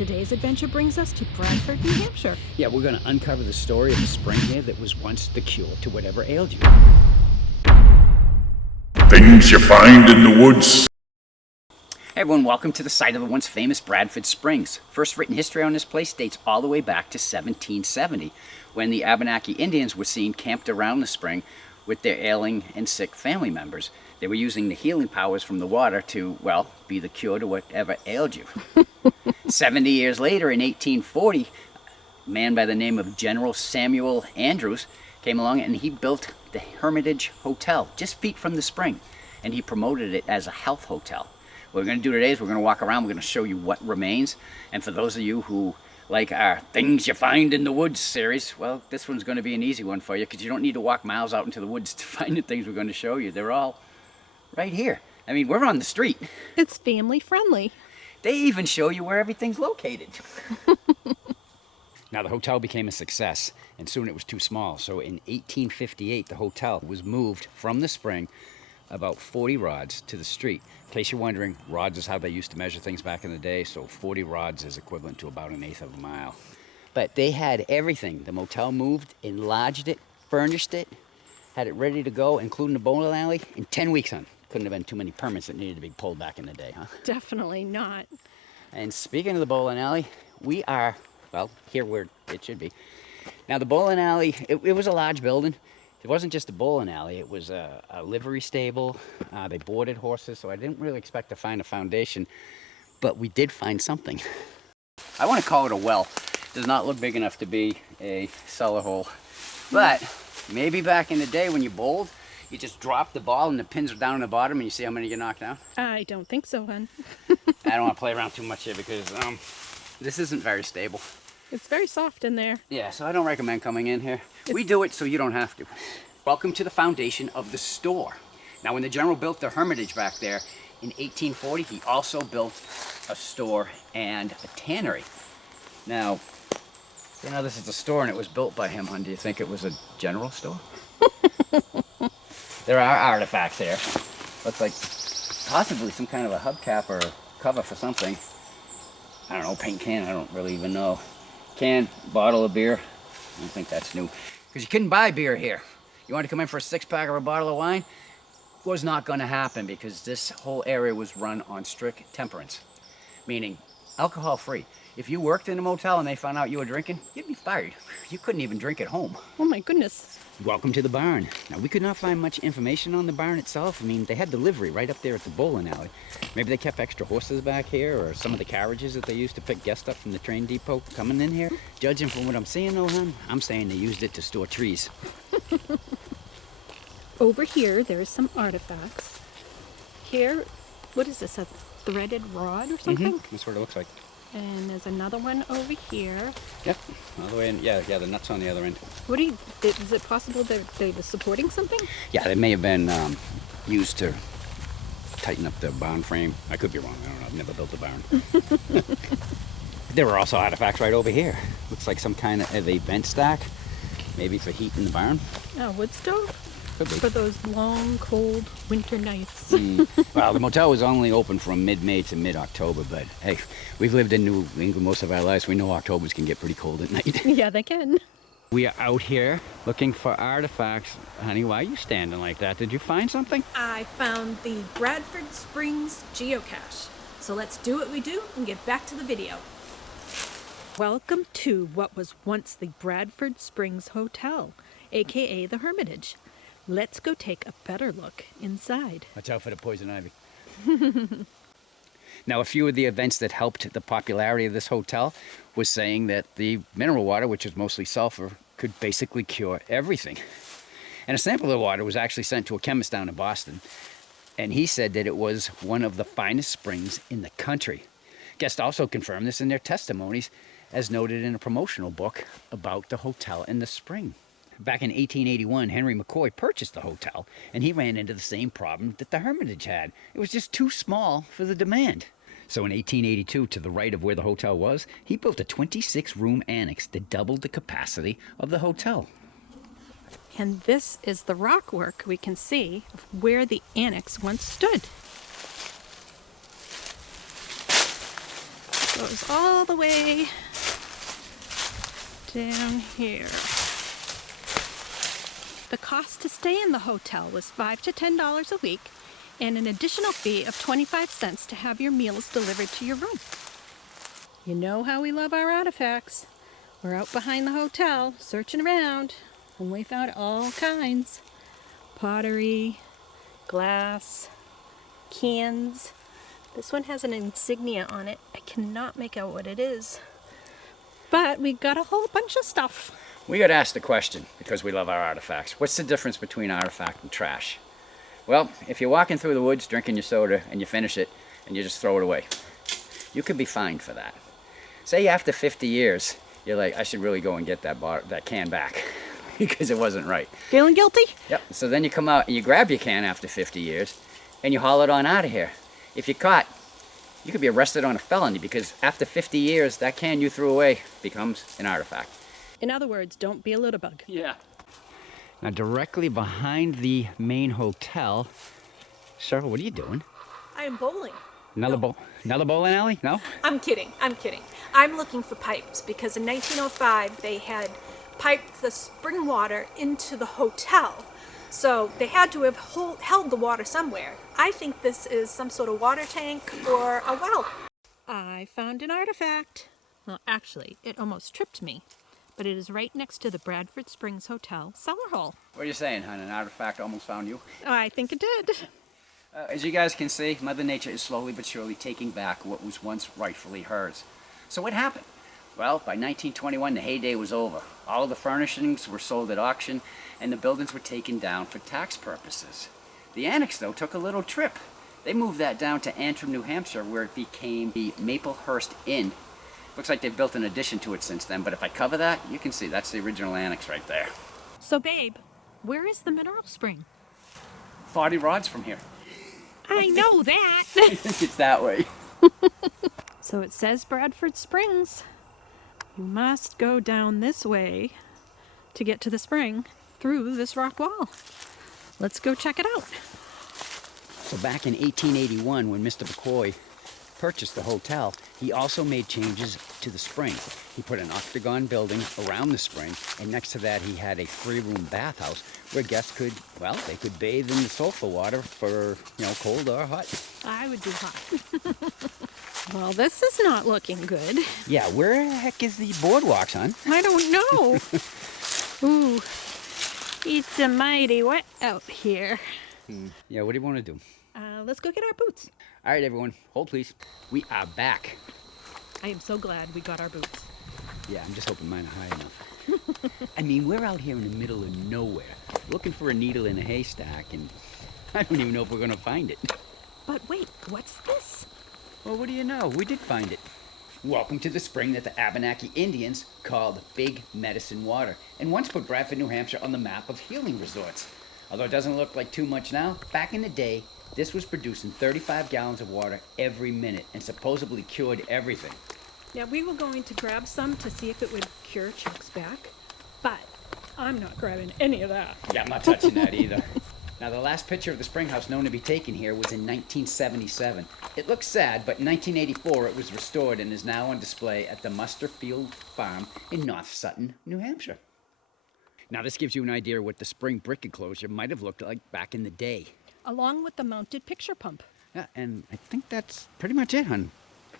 Today's adventure brings us to Bradford, New Hampshire. Yeah, we're going to uncover the story of the spring here that was once the cure to whatever ailed you. Things you find in the woods. Hey everyone, welcome to the site of the once famous Bradford Springs. First written history on this place dates all the way back to 1770, when the Abenaki Indians were seen camped around the spring with their ailing and sick family members. They were using the healing powers from the water to, well, be the cure to whatever ailed you. 70 years later, in 1840, a man by the name of General Samuel Andrews came along and he built the Hermitage Hotel just feet from the spring, and he promoted it as a health hotel. What we're going to do today is we're going to walk around, we're going to show you what remains, and for those of you who like our Things You Find in the Woods series, well, this one's going to be an easy one for you because you don't need to walk miles out into the woods to find the things we're going to show you. They're all right here. I mean, we're on the street. It's family friendly. They even show you where everything's located. Now, the hotel became a success, and soon it was too small. So in 1858, the hotel was moved from the spring about 40 rods to the street. In case you're wondering, rods is how they used to measure things back in the day, so 40 rods is equivalent to about 1/8 of a mile. But they had everything. The motel moved, enlarged it, furnished it, had it ready to go, including the bowling alley, in 10 weeks, hon. Couldn't have been too many permits that needed to be pulled back in the day, huh? Definitely not. And speaking of the bowling alley, we are, well, here where it should be. Now the bowling alley, it was a large building. It wasn't just a bowling alley, it was a livery stable. They boarded horses, so I didn't really expect to find a foundation, but we did find something. I want to call it a well. It does not look big enough to be a cellar hole, but maybe back in the day when you bowled, you just drop the ball and the pins are down in the bottom and you see how many you knock down? I don't think so, hon. I don't want to play around too much here because this isn't very stable. It's very soft in there. Yeah, so I don't recommend coming in here. We do it so you don't have to. Welcome to the foundation of the store. Now, when the General built the Hermitage back there in 1840, he also built a store and a tannery. Now, you know, this is a store and it was built by him, hon. Do you think it was a general store? There are artifacts here. Looks like possibly some kind of a hubcap or a cover for something. I don't know, paint can, I don't really even know. Can, bottle of beer. I don't think that's new. Because you couldn't buy beer here. You wanted to come in for a 6-pack or a bottle of wine? Was not going to happen because this whole area was run on strict temperance. Meaning, alcohol free. If you worked in a motel and they found out you were drinking, you'd be fired. You couldn't even drink at home. Oh my goodness. Welcome to the barn. Now, we could not find much information on the barn itself. I mean, they had the livery right up there at the bowling alley. Maybe they kept extra horses back here, or some of the carriages that they used to pick guests up from the train depot coming in here. Judging from what I'm seeing, though, hon, I'm saying they used it to store trees. Over here, there is some artifacts. Here, what is this, a threaded rod or something? Mm-hmm. That's what it looks like. And there's another one over here. Yep, all the way in. Yeah, the nuts on the other end. Is it possible that they were supporting something? Yeah, they may have been used to tighten up the barn frame. I could be wrong, I don't know, I've never built a barn. There were also artifacts right over here. Looks like some kind of a vent stack, maybe for heat in the barn. Oh, wood stove? Could be. For those long, cold winter nights. Well, the motel was only open from mid-May to mid-October, but hey, we've lived in New England most of our lives. We know Octobers can get pretty cold at night. Yeah, they can. We are out here looking for artifacts. Honey, why are you standing like that? Did you find something? I found the Bradford Springs geocache. So let's do what we do and get back to the video. Welcome to what was once the Bradford Springs Hotel, aka the Hermitage. Let's go take a better look inside. Watch out for the poison ivy. Now, a few of the events that helped the popularity of this hotel was saying that the mineral water, which is mostly sulfur, could basically cure everything. And a sample of the water was actually sent to a chemist down in Boston, and he said that it was one of the finest springs in the country. Guests also confirmed this in their testimonies, as noted in a promotional book about the hotel in the spring. Back in 1881, Henry McCoy purchased the hotel, and he ran into the same problem that the Hermitage had. It was just too small for the demand. So in 1882, to the right of where the hotel was, he built a 26-room annex that doubled the capacity of the hotel. And this is the rock work we can see of where the annex once stood. Goes all the way down here. The cost to stay in the hotel was $5 to $10 a week and an additional fee of 25 cents to have your meals delivered to your room. You know how we love our artifacts. We're out behind the hotel searching around and we found all kinds. Pottery, glass, cans. This one has an insignia on it. I cannot make out what it is. But we got a whole bunch of stuff. We got asked the question, because we love our artifacts, what's the difference between artifact and trash? Well, if you're walking through the woods drinking your soda and you finish it and you just throw it away, you could be fined for that. Say after 50 years, you're like, I should really go and get that can back because it wasn't right. Feeling guilty? Yep. So then you come out and you grab your can after 50 years and you haul it on out of here. If you're caught, you could be arrested on a felony because after 50 years, that can you threw away becomes an artifact. In other words, don't be a little bug. Yeah. Now directly behind the main hotel, Cheryl, what are you doing? I am bowling. Another bowling alley? No? I'm kidding. I'm looking for pipes because in 1905 they had piped the spring water into the hotel. So they had to have held the water somewhere. I think this is some sort of water tank or a well. I found an artifact. Well, actually, it almost tripped me. But it is right next to the Bradford Springs Hotel cellar hole. What are you saying, hon? An artifact almost found you? I think it did. As you guys can see, Mother Nature is slowly but surely taking back what was once rightfully hers. So what happened? Well, by 1921, the heyday was over. All of the furnishings were sold at auction, and the buildings were taken down for tax purposes. The annex, though, took a little trip. They moved that down to Antrim, New Hampshire, where it became the Maplehurst Inn. Looks like they've built an addition to it since then, but if I cover that, you can see that's the original annex right there. So, babe, where is the mineral spring? 40 rods from here. I know that. I think it's that way. So it says Bradford Springs. You must go down this way to get to the spring through this rock wall. Let's go check it out. So back in 1881, when Mr. McCoy purchased the hotel, he also made changes to the spring. He put an octagon building around the spring, and next to that he had a 3-room bathhouse where guests could, well, they could bathe in the sulfur water for, cold or hot. I would do hot. Well, this is not looking good. Yeah, where the heck is the boardwalk, son? I don't know. Ooh, it's a mighty wet out here. Yeah, what do you want to do? Let's go get our boots. All right, everyone, hold please. We are back. I am so glad we got our boots. Yeah, I'm just hoping mine are high enough. I mean, we're out here in the middle of nowhere, looking for a needle in a haystack, and I don't even know if we're going to find it. But wait, what's this? Well, what do you know? We did find it. Welcome to the spring that the Abenaki Indians called Big Medicine Water, and once put Bradford, New Hampshire on the map of healing resorts. Although it doesn't look like too much now, back in the day, this was producing 35 gallons of water every minute and supposedly cured everything. Yeah, we were going to grab some to see if it would cure Chuck's back, but I'm not grabbing any of that. Yeah, I'm not touching that either. Now, the last picture of the spring house known to be taken here was in 1977. It looks sad, but in 1984 it was restored and is now on display at the Musterfield Farm in North Sutton, New Hampshire. Now, this gives you an idea of what the spring brick enclosure might have looked like back in the day. Along with the mounted picture pump. Yeah, and I think that's pretty much it, hon.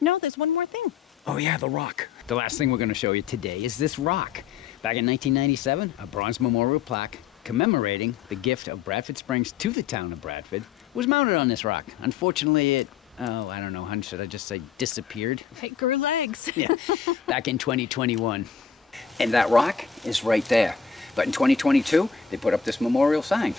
No, there's one more thing. Oh yeah, the rock. The last thing we're going to show you today is this rock. Back in 1997, a bronze memorial plaque commemorating the gift of Bradford Springs to the town of Bradford was mounted on this rock. Unfortunately, it, I don't know, hon, should I just say disappeared? It grew legs. Yeah, back in 2021. And that rock is right there. But in 2022, they put up this memorial sign.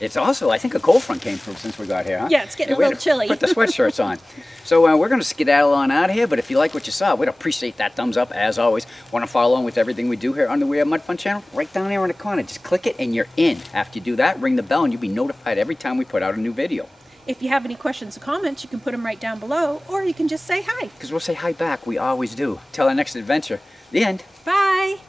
It's also, I think, a cold front came through since we got here, huh? Yeah, it's getting a we had little chilly. Put the sweatshirts on. So we're going to skedaddle on out of here, but if you like what you saw, we'd appreciate that thumbs up, as always. Want to follow along with everything we do here on the We Have Mud Fun channel? Right down there in the corner. Just click it and you're in. After you do that, ring the bell and you'll be notified every time we put out a new video. If you have any questions or comments, you can put them right down below, or you can just say hi. Because we'll say hi back. We always do. Till our next adventure. The end. Bye.